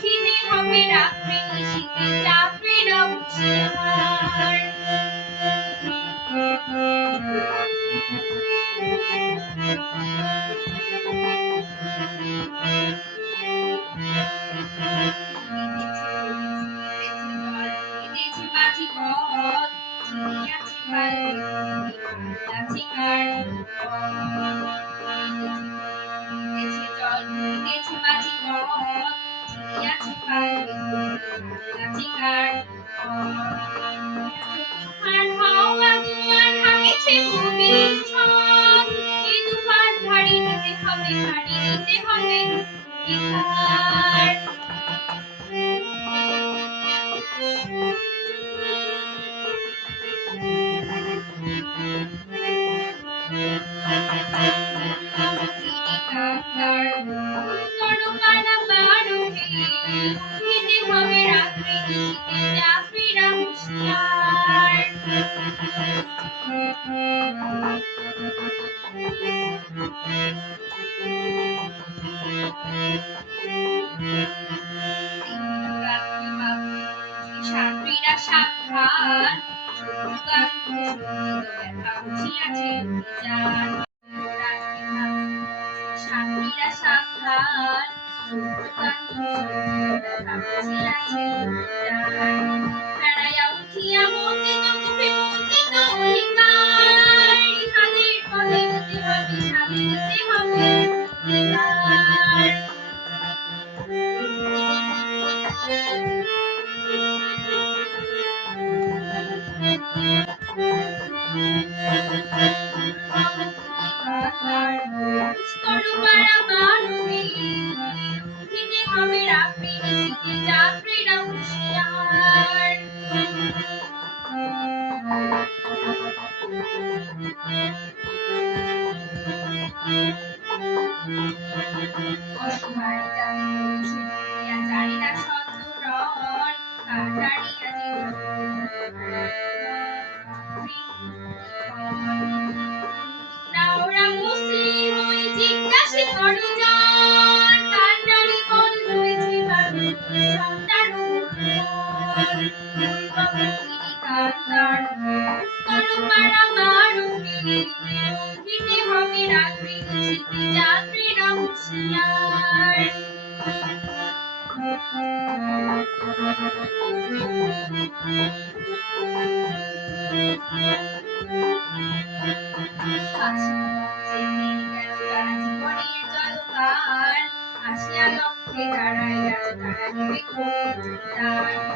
খিদে হবে রাত্রে নিশীথে যাত্রীরা হুঁশিয়ার। দিতেছে বাজি পথ চিনিয়াছে পাল্লাছি কার দিতেছে জল দিতেছে বাজি পথ চিনিয়াছে পাল্লাছি কার তুফান হাওয়া দুয়ার হাঁকেছে ভূমির ছন এই তুফান ভারী নিতে হবে অধিকার। খিদে হবে রাত্রে নিশীথে যাত্রীরা হুঁশিয়ার। সাত্রীরা সাবধান গান ব্যথা বুঝিয়াছে যান। সাত্রীরা সাবধান গান ব্যথা বুঝিয়াছে যান। বেড়াইয়া উঠিয়া মন্দিত মুখে মন্দিত অধিকার ইহাদের পদে দিতে হবে সাথে দিতে হবে অধিকার। খিদে হবে রাত্রে নিশীথে যাত্রীরা হুঁশিয়ার। অসহায় জাতি বলছে দুনিয়া জানি না সন্তরণ কাটারিয়া না ওরা মুসলিম ওই জিজ্ঞাসে করজন কান্ডারি বল রয়েছে বাবু সন্তান কান্দার পাড়া মারুকে দিতে হবে রাত্রি নিশীথে যাত্রীরা হুঁশিয়ার। জীবনের জলপান আসিয়া লক্ষ্যে দাঁড়াইয়া তারা নিবে দান।